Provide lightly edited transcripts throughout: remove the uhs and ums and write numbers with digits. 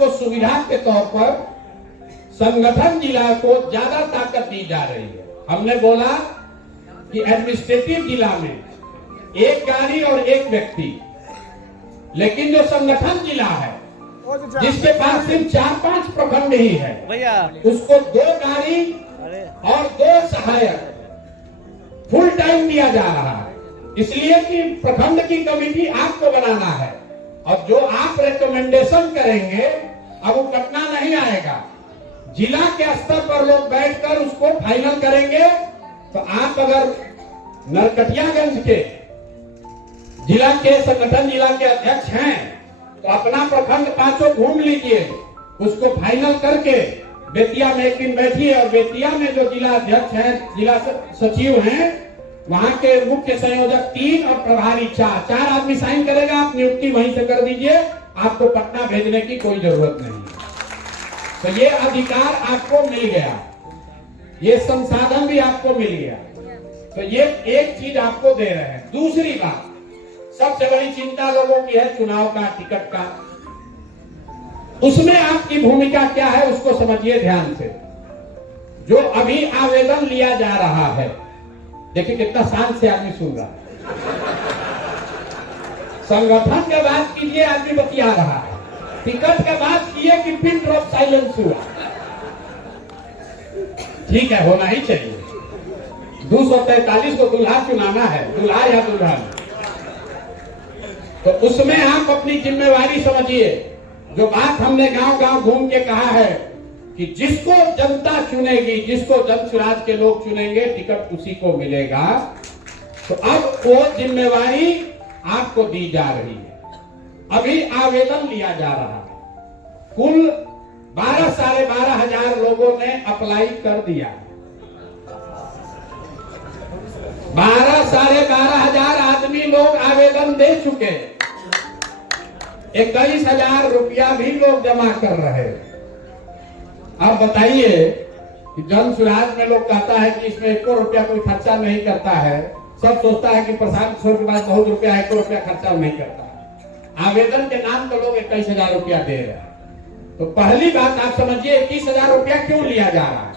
आपको सुविधा के तौर पर संगठन जिला को ज्यादा ताकत दी जा रही है। हमने बोला कि एडमिनिस्ट्रेटिव जिला में एक गाड़ी और एक व्यक्ति, लेकिन जो संगठन जिला है जिसके पास सिर्फ 4-5 प्रखंड ही है, उसको 2 गाड़ी और 2 सहायक फुल टाइम दिया जा रहा है। इसलिए कि प्रखंड की कमेटी आपको बनाना है और जो आप रिकमेंडेशन करेंगे अब वो पटना नहीं आएगा, जिला के स्तर पर लोग बैठकर उसको फाइनल करेंगे। तो आप अगर नरकटियागंज के जिला के संगठन जिला के अध्यक्ष हैं तो अपना प्रखंड 5 घूम लीजिए, उसको फाइनल करके बेतिया में एक दिन बैठिए और बेतिया में जो जिला अध्यक्ष हैं, जिला सचिव हैं, वहां के मुख्य संयोजक 3 और प्रभारी 4 आदमी साइन करेगा, आप नियुक्ति वहीं से कर दीजिए, आपको पटना भेजने की कोई जरूरत नहीं। तो ये अधिकार आपको मिल गया, ये संसाधन भी आपको मिल गया। तो ये एक चीज आपको दे रहे हैं। दूसरी बात, सबसे बड़ी चिंता लोगों की है चुनाव का, टिकट का। उसमें आपकी भूमिका क्या है उसको समझिए ध्यान से। जो अभी आवेदन लिया जा रहा है, देखिए कितना शांत से आदमी सुन रहा है। संगठन के बात कीजिए, आदमी बतिया रहा है। टिकट के बात किए कि पिन ड्रॉप साइलेंस हुआ। ठीक है, होना ही चाहिए। 243 को दूल्हा चुनाना है, दूल्हा या दुल्हन। तो उसमें आप अपनी जिम्मेवारी समझिए। जो बात हमने गांव गांव घूम के कहा है कि जिसको जनता चुनेगी, जिसको जनसुराज के लोग चुनेंगे, टिकट उसी को मिलेगा। तो अब वो जिम्मेवारी आपको दी जा रही है। अभी आवेदन लिया जा रहा है। कुल 12,500 लोगों ने अप्लाई कर दिया। 12,500 आदमी लोग आवेदन दे चुके। 21,000 रुपया भी लोग जमा कर रहे। अब बताइए कि जन सुराज में लोग कहता है कि इसमें 1 रुपया कोई खर्चा नहीं करता है। सब सोचता है कि प्रशांत किशोर के पास बहुत रुपया है, 1 रुपया खर्चा नहीं करता है। आवेदन के नाम तो लोग 21,000 रुपया दे रहे हैं। तो पहली बात आप समझिए, 21,000 रुपया क्यों लिया जा रहा है?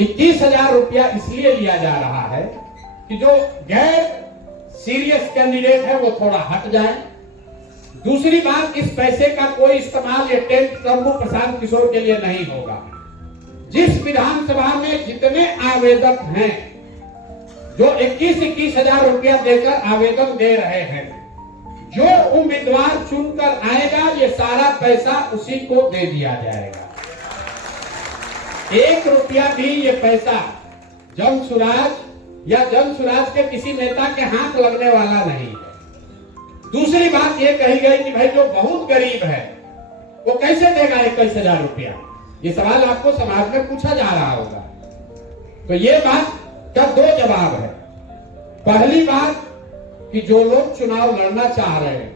21,000 रुपया इसलिए लिया जा रहा है कि जो गैर सीरियस कैंडिडेट है वो थोड़ा हट जाए। दूसरी बात, इस पैसे का कोई इस्तेमाल ये टेंट तंबू प्रशांत किशोर के लिए नहीं होगा। जिस विधानसभा में जितने आवेदक हैं, जो 21,000 रुपया देकर आवेदन दे रहे हैं, जो उम्मीदवार चुनकर आएगा ये सारा पैसा उसी को दे दिया जाएगा। 1 रुपया भी ये पैसा जनसुराज या जनसुराज के किसी नेता के हाथ लगने वाला नहीं है। दूसरी बात ये कही गई कि भाई जो बहुत गरीब है वो कैसे देगा 21,000 रुपया? ये सवाल आपको समाज में पूछा जा रहा होगा। तो ये बात का 2 जवाब है। पहली बात कि जो लोग चुनाव लड़ना चाह रहे हैं,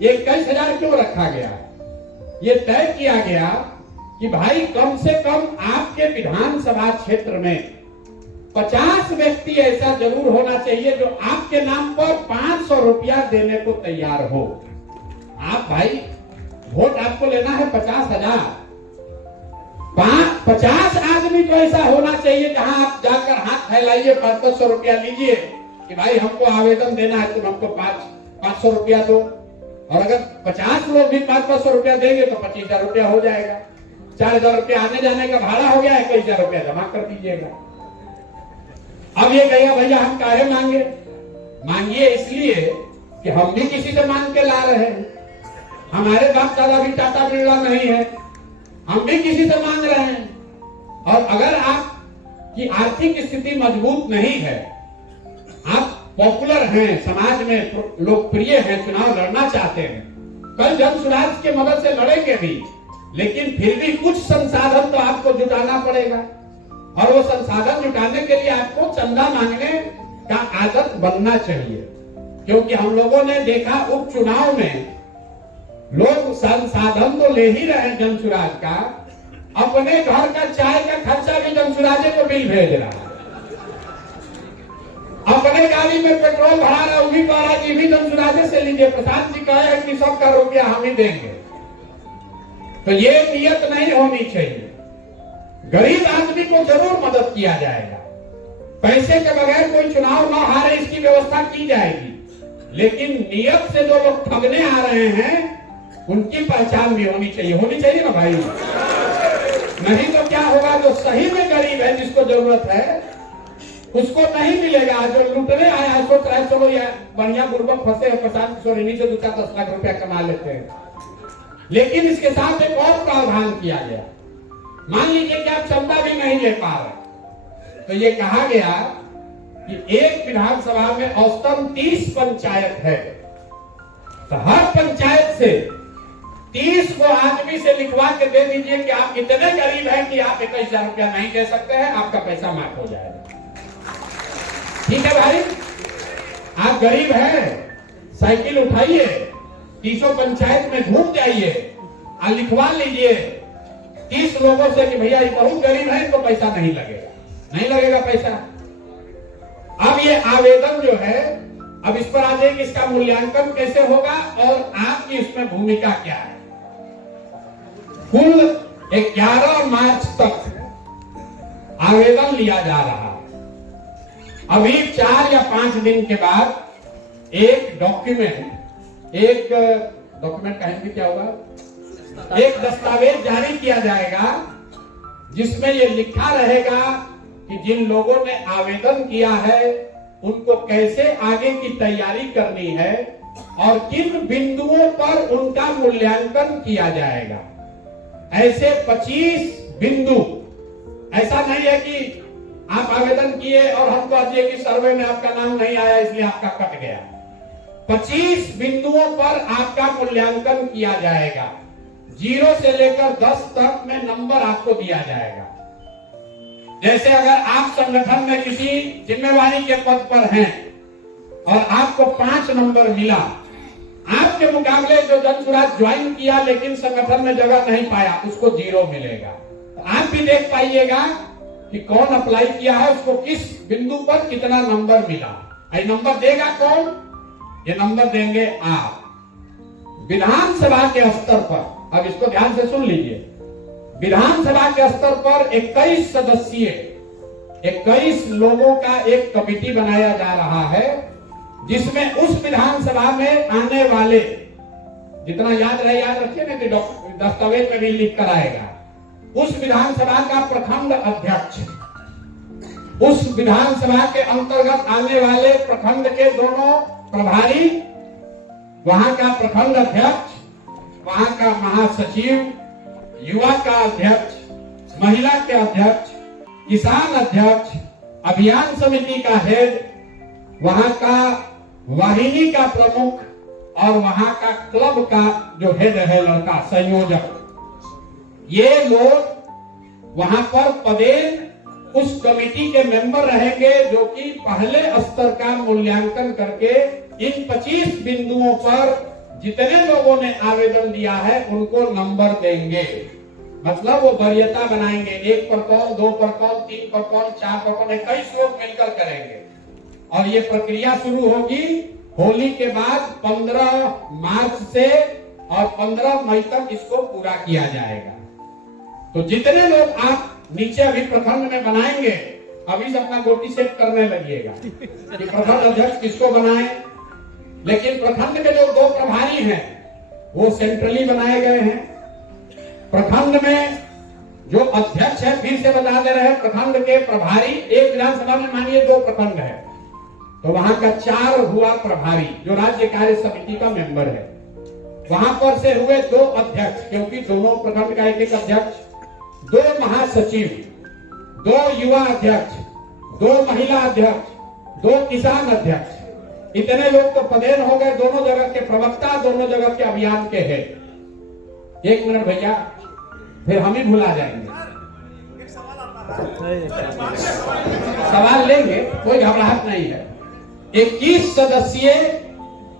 ये 21,000 क्यों रखा गया? ये तय किया गया कि भाई कम से कम आपके विधानसभा क्षेत्र में 50 व्यक्ति ऐसा जरूर होना चाहिए जो आपके नाम पर 500 रुपया देने को तैयार हो। आप भाई वोट आपको लेना है 50,000, 50 आदमी तो ऐसा होना चाहिए जहां आप जाकर हाथ फैलाइए, 500 रुपया लीजिए कि भाई हमको आवेदन देना है, तुम हमको 500 रुपया दो। और अगर 50 लोग भी 500 रुपया देंगे तो 25,000 रुपया हो जाएगा। 4,000 रुपया आने जाने का भाड़ा हो गया, 21,000 रुपया जमा कर दीजिएगा। अब ये कहेगा भैया हम काहे मांगे? मांगिए इसलिए कि हम भी किसी से मांग के ला रहे हैं। हमारे बाप दादा भी टाटा बिरला नहीं है, हम भी किसी से मांग रहे हैं। और अगर आपकी आर्थिक स्थिति मजबूत नहीं है, आप पॉपुलर हैं, समाज में लोकप्रिय हैं, चुनाव लड़ना चाहते हैं, कल जनसुराज के मदद से लड़ेंगे भी, लेकिन फिर भी कुछ संसाधन तो आपको जुटाना पड़ेगा। और वो संसाधन जुटाने के लिए आपको चंदा मांगने का आदत बनना चाहिए। क्योंकि हम लोगों ने देखा उपचुनाव में लोग संसाधन तो ले ही रहे हैं जनसुराज का, अपने घर का चाय का खर्चा भी जनसुराजे को बिल भेज रहा है, अपने गाड़ी में पेट्रोल भरा रहा है, वो भी कह रहा है कि भी जनसुराजे से लीजिए, प्रशांत जी कहे हैं कि सबका रुपया हम ही देंगे। तो ये नियत नहीं होनी चाहिए। गरीब आदमी को जरूर मदद किया जाएगा, पैसे के बगैर कोई चुनाव न हारे इसकी व्यवस्था की जाएगी, लेकिन नियत से जो लोग ठगने आ रहे हैं उनकी पहचान भी होनी चाहिए ना भाई। नहीं तो क्या होगा, जो सही में गरीब है, जिसको जरूरत है, उसको नहीं मिलेगा। जो लूटने आया है सोच रहा है चलो यार बढ़िया गुर्बत फंसे है, 50 इन्हीं से 2-10 लाख रुपया कमा लेते हैं, लेकिन इसके साथ एक और प्रावधान किया गया। मान लीजिए कि आप चंदा भी नहीं ले पा रहे, तो ये कहा गया कि एक विधानसभा में औसतन 30 पंचायत है, तो हर पंचायत से 30 को आदमी से लिखवा के दे दीजिए कि आप इतने गरीब हैं कि आप 21,000 रुपया नहीं दे सकते हैं, आपका पैसा माफ हो जाएगा। ठीक है भाई, आप गरीब हैं, साइकिल उठाइए, 30 पंचायत में घूम जाइए और लिखवा लीजिए 30 लोगों से कि भैया ये बहुत गरीब है, इनको पैसा नहीं लगेगा पैसा। अब ये आवेदन जो है, अब इस पर आ जाए कि इसका मूल्यांकन कैसे होगा और आपकी इसमें भूमिका क्या है। कुल 11 मार्च तक आवेदन लिया जा रहा है। अभी 4 या 5 दिन के बाद एक डॉक्यूमेंट कहेंगे क्या होगा, एक दस्तावेज जारी किया जाएगा जिसमें ये लिखा रहेगा कि जिन लोगों ने आवेदन किया है उनको कैसे आगे की तैयारी करनी है और किन बिंदुओं पर उनका मूल्यांकन किया जाएगा। ऐसे 25 बिंदु, ऐसा नहीं है कि आप आवेदन किए और हमको आज ये कि सर्वे में आपका नाम नहीं आया इसलिए आपका कट गया। 25 बिंदुओं पर आपका मूल्यांकन किया जाएगा। 0 से लेकर 10 तक में नंबर आपको दिया जाएगा। जैसे अगर आप संगठन में किसी जिम्मेवारी के पद पर हैं और आपको 5 नंबर मिला, आपके मुकाबले जो जनसुराज ज्वाइन किया लेकिन संगठन में जगह नहीं पाया, उसको 0 मिलेगा। तो आप भी देख पाइएगा कि कौन अप्लाई किया है, उसको किस बिंदु पर कितना नंबर मिला। ये नंबर देगा कौन? ये नंबर देंगे आप। विधानसभा के स्तर पर, अब इसको ध्यान से सुन लीजिए, विधानसभा के स्तर पर 21 सदस्यीय 21 लोगों का एक कमेटी बनाया जा रहा है, जिसमें उस विधानसभा में आने वाले, जितना याद रखिए ना कि दस्तावेज में भी लिख कर आएगा, उस विधानसभा का प्रखंड अध्यक्ष, उस विधानसभा के अंतर्गत आने वाले प्रखंड के दोनों प्रभारी, वहां का प्रखंड अध्यक्ष, वहां का महासचिव, युवा का अध्यक्ष, महिला के अध्यक्ष, किसान अध्यक्ष, अभियान समिति का हेड, वहां का वाहिनी का प्रमुख और वहां का क्लब का जो हेड है लड़का संयोजक, ये लोग वहां पर पदेन उस कमेटी के मेंबर रहेंगे, जो कि पहले स्तर का मूल्यांकन करके इन 25 बिंदुओं पर जितने लोगों ने आवेदन दिया है उनको नंबर देंगे। मतलब वो वरीयता बनाएंगे, 1 पर कौन, 2 पर कौन, 3 पर कौन, 4 पर कौन, 21 लोग मिलकर करेंगे। और ये प्रक्रिया शुरू होगी होली के बाद 15 मार्च से और 15 मई तक इसको पूरा किया जाएगा। तो जितने लोग आप नीचे अभी प्रखंड में बनाएंगे, अभी से अपना गोटी सेट करने लगिएगा कि प्रखंड अध्यक्ष किसको बनाए। लेकिन प्रखंड के जो 2 प्रभारी हैं वो सेंट्रली बनाए गए हैं। प्रखंड में जो अध्यक्ष है, फिर से बता दे रहे हैं, प्रखंड के प्रभारी, एक विधानसभा में मानिए 2 प्रखंड है तो वहां का 4 हुआ प्रभारी जो राज्य कार्य समिति का मेंबर है। वहां पर से हुए 2 अध्यक्ष, क्योंकि दोनों प्रखंड का एक अध्यक्ष, 2 महासचिव, 2 युवा अध्यक्ष, 2 महिला अध्यक्ष, 2 किसान अध्यक्ष, इतने लोग तो पदेन हो गए। दोनों जगह के प्रवक्ता, दोनों जगह के अभियान के हेड। 1 मिनट भैया, फिर हम ही भुला जाएंगे। सवाल लेंगे, कोई घबराहट नहीं है। 21 सदस्यीय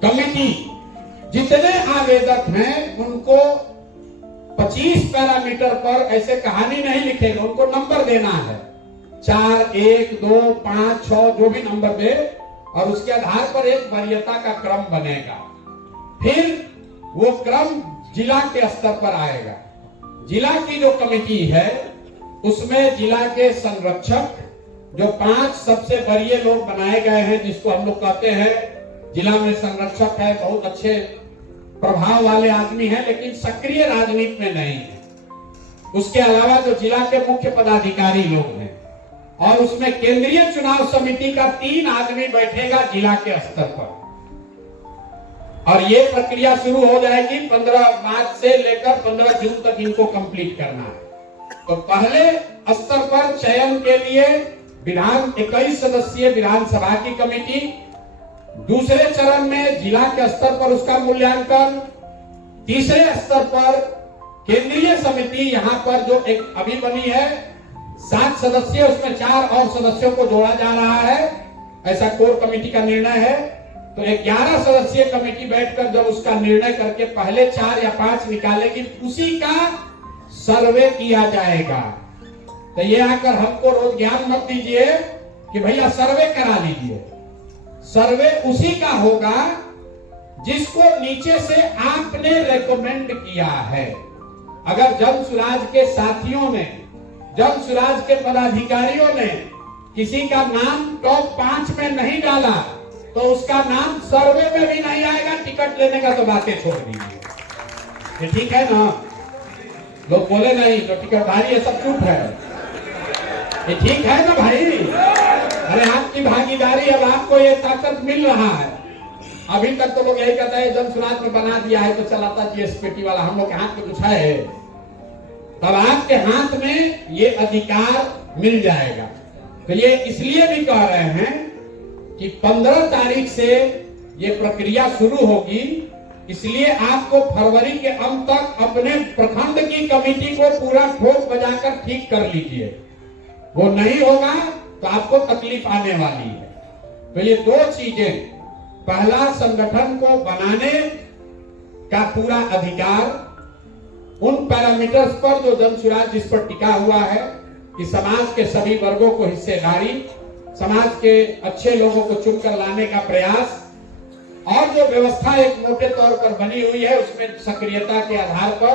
कमेटी, जितने आवेदक हैं उनको 25 पैरामीटर पर ऐसे कहानी नहीं लिखेगा, उनको नंबर देना है। 4, 1, 2, 5, 6 जो भी नंबर दे, और उसके आधार पर एक वरीयता का क्रम बनेगा। फिर वो क्रम जिला के स्तर पर आएगा। जिला की जो कमेटी है उसमें जिला के संरक्षक जो 5 सबसे बड़े लोग बनाए गए हैं, जिसको हम लोग कहते हैं जिला में संरक्षक है, बहुत अच्छे प्रभाव वाले आदमी हैं, लेकिन सक्रिय राजनीति में नहीं है। उसके अलावा जो जिला के मुख्य पदाधिकारी लोग हैं, और उसमें केंद्रीय चुनाव समिति का 3 आदमी बैठेगा जिला के स्तर पर। और ये प्रक्रिया शुरू हो जाएगी 15 मार्च से लेकर 15 जून तक इनको कंप्लीट करना है। तो पहले स्तर पर चयन के लिए 21 सदस्यीय विधानसभा की कमेटी, दूसरे चरण में जिला के स्तर पर उसका मूल्यांकन, तीसरे स्तर पर केंद्रीय समिति, यहाँ पर जो एक अभी बनी है 7 सदस्य, उसमें 4 और सदस्यों को जोड़ा जा रहा है, ऐसा कोर कमेटी का निर्णय है। तो 11 सदस्यीय कमेटी बैठकर जब उसका निर्णय करके पहले 4 या 5 निकालेगी, उसी का सर्वे किया जाएगा। तो ये आकर हमको रोज ज्ञान मत दीजिए कि भैया सर्वे करा लीजिए। सर्वे उसी का होगा जिसको नीचे से आपने रेकमेंड किया है। अगर जन सुराज के साथियों ने, जन सुराज के पदाधिकारियों ने किसी का नाम टॉप 5 में नहीं डाला तो उसका नाम सर्वे में भी नहीं आएगा। टिकट लेने का तो बातें छोड़ दीजिए, ठीक है ना। लोग बोले नहीं तो टिकट भारी है, सब चुप है, ये ठीक है ना भाई। अरे आपकी भागीदारी, अब आपको ये ताकत मिल रहा है। अभी तक तो लोग यही कहते हैं जन सुराज में बना दिया है तो चलाता जीएसपीटी वाला, हम लोग के हाथ में कुछ है। तब आपके हाथ में ये अधिकार मिल जाएगा। तो ये इसलिए भी कह रहे हैं कि 15 तारीख से ये प्रक्रिया शुरू होगी, इसलिए आपको फरवरी के अंत तक अपने प्रखंड की कमेटी को पूरा ठोक बजाकर ठीक कर लीजिए। वो नहीं होगा तो आपको तकलीफ आने वाली है। तो ये 2 चीजें, पहला संगठन को बनाने का पूरा अधिकार, उन पैरामीटर्स पर जो जन सुराज जिस पर टिका हुआ है कि समाज के सभी वर्गों को हिस्सेदारी, समाज के अच्छे लोगों को चुनकर लाने का प्रयास, और जो व्यवस्था एक मोटे तौर पर बनी हुई है उसमें सक्रियता के आधार पर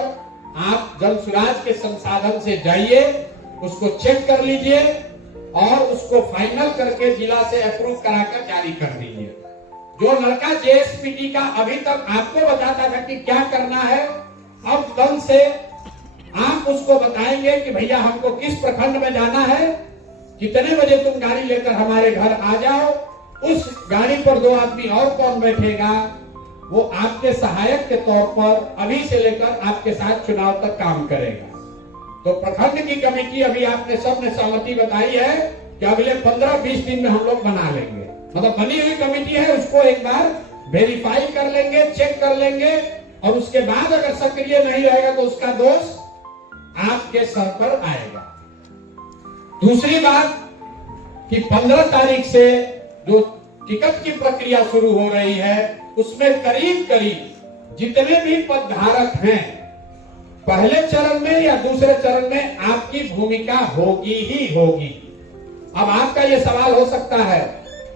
आप जन सुराज के संसाधन से जाइए, उसको चेक कर लीजिए और उसको फाइनल करके जिला से अप्रूव कराकर जारी कर दीजिए। जो लड़का जेएसपीटी का अभी तक आपको बताता था कि क्या करना है, अब कल से आप उसको बताएंगे कि भैया हमको किस प्रखंड में जाना है, कितने बजे तुम गाड़ी लेकर हमारे घर आ जाओ, उस गाड़ी पर 2 आदमी और कौन बैठेगा, वो आपके सहायक के तौर पर अभी से लेकर आपके साथ चुनाव तक काम करेगा। तो प्रखंड की कमेटी अभी आपने सबने सहमति बताई है कि अगले 15-20 दिन में हम लोग बना लेंगे। मतलब बनी हुई कमेटी है उसको एक बार वेरीफाई कर लेंगे, चेक कर लेंगे, और उसके बाद अगर सक्रिय नहीं रहेगा तो उसका दोष आपके सर पर आएगा। दूसरी बात कि 15 तारीख से जो टिकट की प्रक्रिया शुरू हो रही है उसमें करीब करीब जितने भी पदधारक हैं, पहले चरण में या दूसरे चरण में आपकी भूमिका होगी ही होगी। अब आपका यह सवाल हो सकता है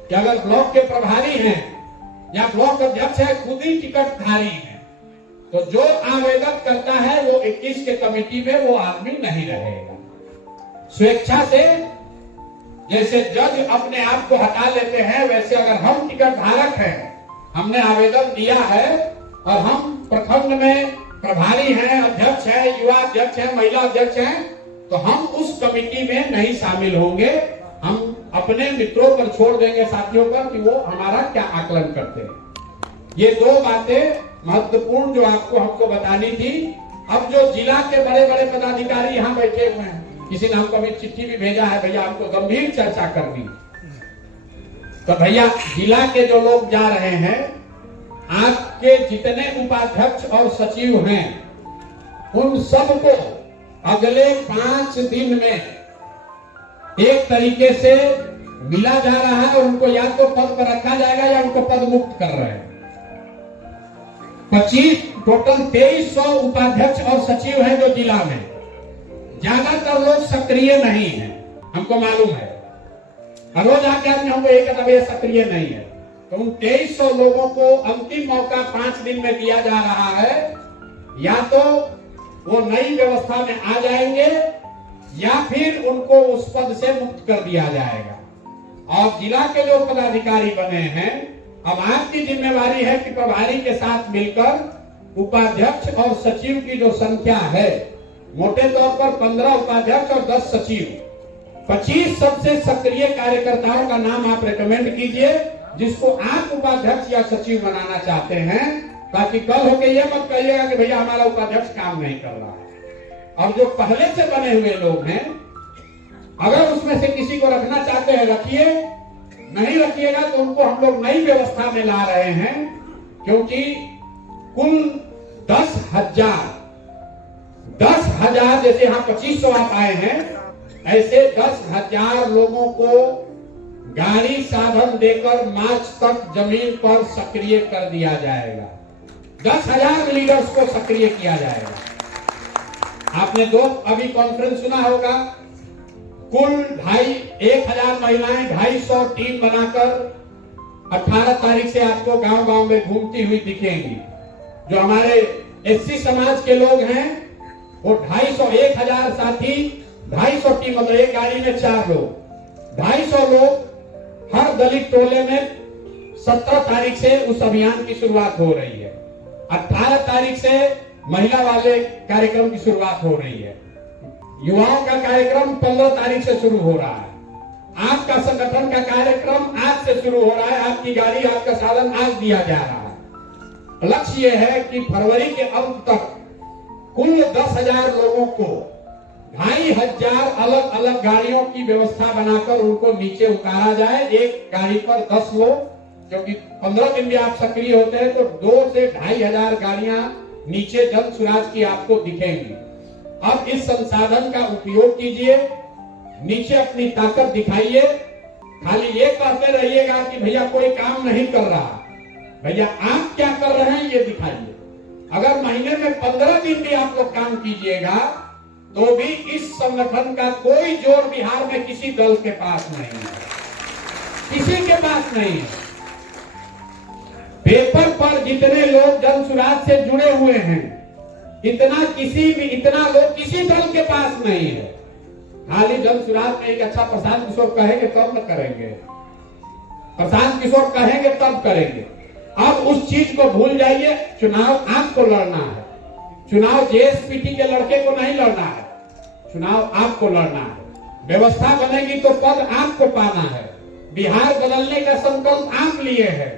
कि अगर ब्लॉक के प्रभारी हैं या ब्लॉक अध्यक्ष है खुद ही टिकटधारी हैं, तो जो आवेदन करता है वो 21 के कमेटी में वो आदमी नहीं रहेगा। स्वेच्छा से जैसे जज अपने आप को हटा लेते हैं, वैसे अगर हम टिकट धारक हैं, हमने आवेदन दिया है और हम प्रखंड में प्रभारी हैं, अध्यक्ष हैं, युवा अध्यक्ष हैं, महिला अध्यक्ष हैं, तो हम उस कमेटी में नहीं शामिल होंगे। हम अपने मित्रों पर छोड़ देंगे, साथियों पर, कि वो हमारा क्या आकलन करते हैं। ये 2 बातें महत्वपूर्ण जो आपको हमको बतानी थी। अब जो जिला के बड़े बड़े पदाधिकारी यहाँ बैठे हुए हैं, किसी ने हमको अभी चिट्ठी भी भेजा है, भैया हमको गंभीर चर्चा करनी। तो भैया जिला के जो लोग जा रहे हैं, आपके जितने उपाध्यक्ष और सचिव हैं, उन सबको अगले 5 दिन में एक तरीके से मिला जा रहा है और उनको या तो पद पर रखा जाएगा या उनको पद मुक्त कर रहे हैं। 25 टोटल 2300 उपाध्यक्ष और सचिव हैं जो जिला में। ज्यादातर लोग सक्रिय नहीं है, हमको मालूम है। रोज आके आदमी हमको एक कदम सक्रिय नहीं है। तो उन 2300 लोगों को अंतिम मौका 5 दिन में दिया जा रहा है। या तो वो नई व्यवस्था में आ जाएंगे या फिर उनको उस पद से मुक्त कर दिया जाएगा। और जिला के जो पदाधिकारी बने हैं, अब आपकी जिम्मेवारी है कि प्रभारी के साथ मिलकर उपाध्यक्ष और सचिव की जो संख्या है, मोटे तौर पर 15 उपाध्यक्ष और 10 सचिव, 25 सबसे सक्रिय कार्यकर्ताओं का नाम आप रेकमेंड कीजिए, जिसको आप उपाध्यक्ष या सचिव बनाना चाहते हैं, ताकि कल होके ये मत कहिएगा कि भैया हमारा उपाध्यक्ष काम नहीं कर रहा है। और जो पहले से बने हुए लोग हैं, अगर उसमें से किसी को रखना चाहते हैं रखिए, नहीं रखिएगा तो उनको हम लोग नई व्यवस्था में ला रहे हैं, क्योंकि कुल 10,000 जैसे यहाँ 2500 आप आए हैं, ऐसे 10,000 लोगों को गाड़ी साधन देकर मार्च तक जमीन पर सक्रिय कर दिया जाएगा। 10,000 लीडर्स को सक्रिय किया जाएगा। आपने दो अभी कॉन्फ्रेंस सुना होगा, कुल 1,000 महिलाएं 250 टीम बनाकर 18 तारीख से आपको गांव-गांव में घूमती हुई दिखेंगी। जो हमारे एससी समाज के लोग हैं, वो 1,000 साथी, 250 टीम, मतलब एक गाड़ी में 4 लोग, 250 लोग हर दलित टोले में 17 तारीख से उस अभियान की शुरुआत हो रही है। 18 तारीख से महिला वाले कार्यक्रम की शुरुआत हो रही है। युवाओं का कार्यक्रम 15 तारीख से शुरू हो रहा है। आपका संगठन का कार्यक्रम आज से शुरू हो रहा है। आपकी गाड़ी, आपका साधन आज दिया जा रहा है। लक्ष्य यह है कि फरवरी के अंत तक कुल 10,000 लोगों को 2,500 अलग अलग गाड़ियों की व्यवस्था बनाकर उनको नीचे उतारा जाए। एक गाड़ी पर 10 लोग, क्योंकि 15 दिन भी आप सक्रिय होते हैं तो 2 से 2,500 गाड़ियां नीचे जन सुराज की आपको दिखेंगी। अब इस संसाधन का उपयोग कीजिए, नीचे अपनी ताकत दिखाइए। खाली ये कहते रहिएगा कि भैया कोई काम नहीं कर रहा, भैया आप क्या कर रहे हैं ये दिखाइए। अगर महीने में 15 दिन भी आप लोग काम कीजिएगा तो भी इस संगठन का कोई जोर बिहार में किसी दल के पास नहीं है, किसी के पास नहीं है। पेपर पर जितने लोग जन सुराज से जुड़े हुए हैं, इतना लोग किसी दल के पास नहीं है। खाली जन सुराज में एक अच्छा प्रशांत किशोर कहेंगे तब न करेंगे, प्रशांत किशोर कहेंगे तब करेंगे। अब उस चीज को भूल जाइए। चुनाव आपको लड़ना है, चुनाव जेएसपीटी के लड़के को नहीं लड़ना है, चुनाव आपको लड़ना है। व्यवस्था बनेगी तो पद आपको पाना है। बिहार बदलने का संकल्प आप लिए है,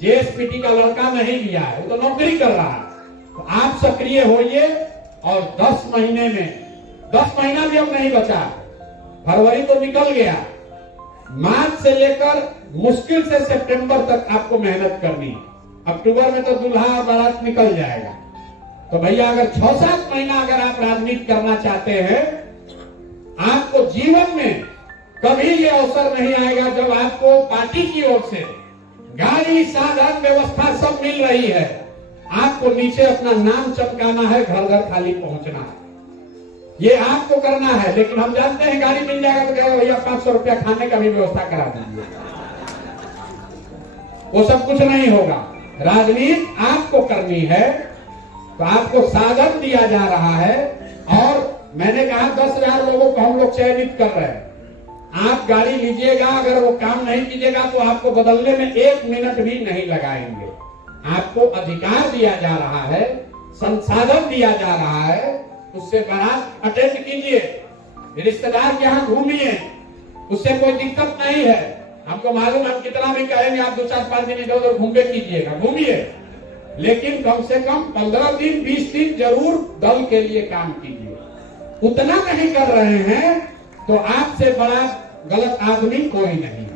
जेएसपीटी का लड़का नहीं लिया है, वो तो नौकरी कर रहा है। तो आप सक्रिय होइए और 10 महीने में, 10 महीना भी अब नहीं बचा, फरवरी तो निकल गया, मार्च से लेकर मुश्किल से सितंबर तक आपको मेहनत करनी है। अक्टूबर में तो दूल्हा और बारात निकल जाएगा। तो भैया अगर 6-7 महीना अगर आप राजनीति करना चाहते हैं, आपको जीवन में कभी ये अवसर नहीं आएगा जब आपको पार्टी की ओर से गाड़ी, साधन, व्यवस्था सब मिल रही है। आपको नीचे अपना नाम चमकाना है, घर घर खाली पहुंचना है, ये आपको करना है। लेकिन हम जानते हैं गाड़ी मिल जाएगा तो कहेगा भैया 500 रुपया खाने का भी व्यवस्था करा दीजिए। वो सब कुछ नहीं होगा। राजनीति आपको करनी है तो आपको साधन दिया जा रहा है। और मैंने कहा 10,000 लोगों को हम लोग चयनित कर रहे हैं। आप गाड़ी लीजिएगा, अगर वो काम नहीं कीजिएगा तो आपको बदलने में 1 मिनट भी नहीं लगाएंगे। आपको अधिकार दिया जा रहा है, संसाधन दिया जा रहा है, उससे बारात अटेंड कीजिए, रिश्तेदार के यहाँ घूमिए, उससे कोई दिक्कत नहीं है। हमको मालूम, हम कितना भी कहेंगे आप 2-4-5 दिन इधर उधर घूमे कीजिएगा, घूमिए, लेकिन कम से कम 15 दिन 20 दिन जरूर दल के लिए काम कीजिए। उतना नहीं कर रहे हैं तो आपसे बड़ा गलत आदमी कोई नहीं।